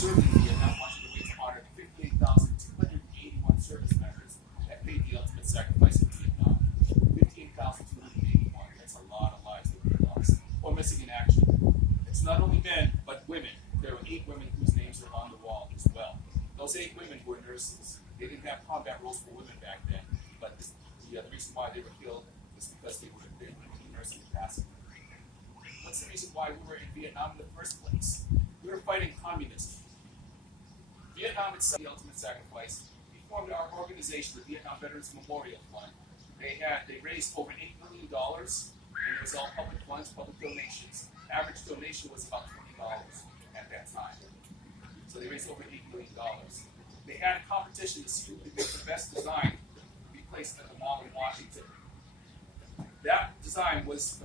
served in Vietnam marched away to honor the 58,281 service members that paid the ultimate sacrifice in Vietnam. 15,281. That's a lot of lives that were lost or missing in action. It's not only men, but women. There were 8 women whose names are on the wall as well. Those 8 women were nurses. They didn't have combat roles for women back then, but the reason why they were killed was because they were in nursing capacity. What's the reason why we were in Vietnam in the first place? We were fighting communism. Vietnam itself, the ultimate sacrifice. We formed our organization, the Vietnam Veterans Memorial Fund. They raised over $8 million, and it was all public funds, public donations. Average donation was about $20 at that time. So they raised over $8 million. They had a competition to see who could make the best design to be placed at the mall in Washington. That design was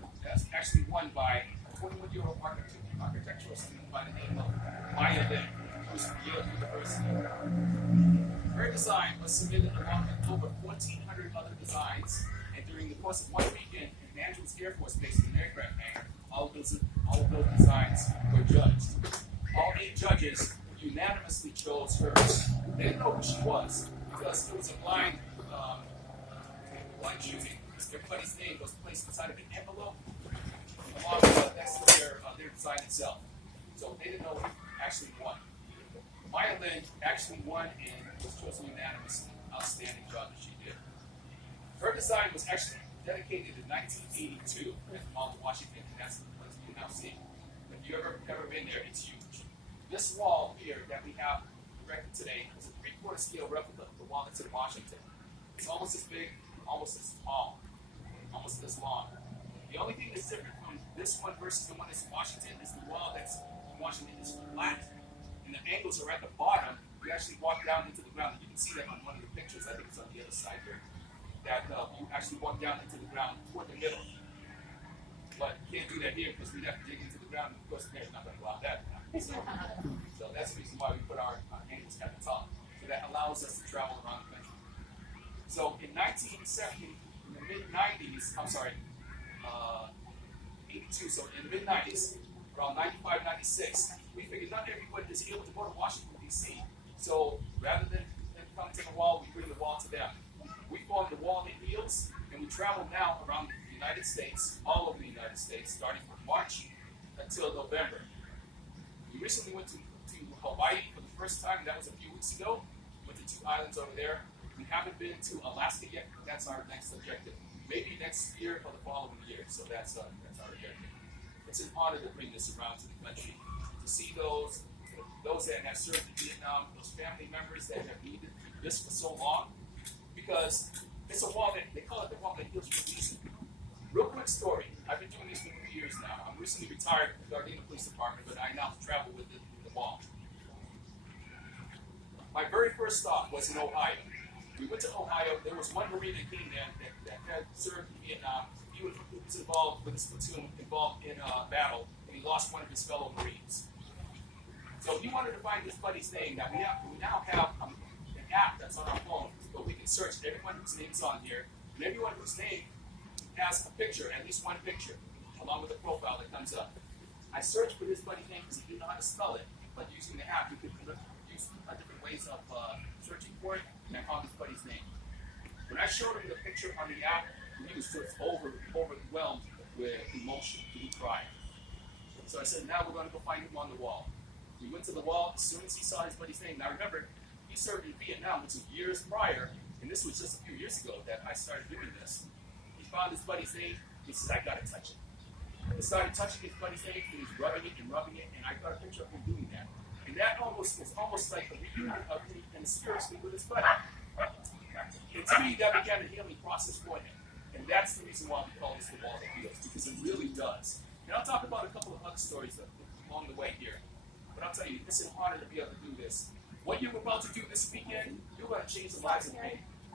actually won by a 21-year-old architectural student by the name of Maya Lin, who was from Yale University. Her design was submitted along with over 1,400 other designs, and during the course of one weekend in Andrews Air Force Base in an aircraft hangar, all of those designs were judged. All 8 judges unanimously chose hers. They didn't know who she was because it was a blind choosing. Everybody's name was placed inside of an envelope along with next to their design itself. So they didn't know who actually won. Maya Lin actually won and was chosen unanimously. Outstanding job that she did. Her design was actually dedicated in 1982 at the Mall of Washington, and that's the place you now see. If you've ever been there, it's huge. This wall here that we have erected today is a 3/4 scale replica of the wall that's in Washington. It's almost as big, almost as tall, almost this long. The only thing that's different from this one versus the one that's in Washington is the wall that's in Washington is flat, and the angles are at the bottom. You actually walk down into the ground. You can see that on one of the pictures. I think it's on the other side here. That you actually walk down into the ground toward the middle. But you can't do that here because we'd have to dig into the ground. And of course, the mayor's not going to allow that. So that's the reason why we put our angles at the top. So that allows us to travel around the country. So in 1970, in the mid-90s, 82, so in the mid-90s, around 95, 96, we figured not everybody is able to go to Washington, D.C. So rather than come to the wall, we bring the wall to them. We formed the Wall in Wheels, and we travel now around the United States, all over the United States, starting from March until November. We recently went to Hawaii for the first time, and that was a few weeks ago. Went to 2 islands over there. We haven't been to Alaska yet, but that's our next objective. Maybe next year or the following year, so that's our objective. It's an honor to bring this around to the country, to see those that have served in Vietnam, those family members that have needed this for so long, because it's a wall that, they call it the wall that heals for a reason. Real quick story, I've been doing this for 3 years now. I'm recently retired from the Gardena Police Department, but I now travel with the wall. My very first stop was in Ohio. We went to Ohio. There was one Marine that came in that had served in Vietnam. He was involved with his platoon, involved in a battle, and he lost one of his fellow Marines. So he wanted to find his buddy's name. Now we now have an app that's on our phone, but we can search everyone whose name's on here, and everyone whose name has a picture, at least one picture, along with a profile that comes up. I searched for his buddy's name because he didn't know how to spell it, but using the app, you could use different ways of searching for it, and I found his buddy's name. When I showed him the picture on the app, he was just overwhelmed with emotion. He cried. So I said, now we're going to go find him on the wall. We went to the wall as soon as he saw his buddy's name. Now remember, he served in Vietnam, which was years prior, and this was just a few years ago that I started doing this. He found his buddy's name. He says, I got to touch it. I started touching his buddy's name. He was rubbing it, and I got a picture of him doing that. And that was almost like a reunion of him and spiritually with his buddy. And to me, that began a healing process for him. And that's the reason why we call this the Wall that Heals, because it really does. And I'll talk about a couple of other stories along the way here. But I'll tell you, it's an honor to be able to do this. What you're about to do this weekend, you're going to change the lives of many.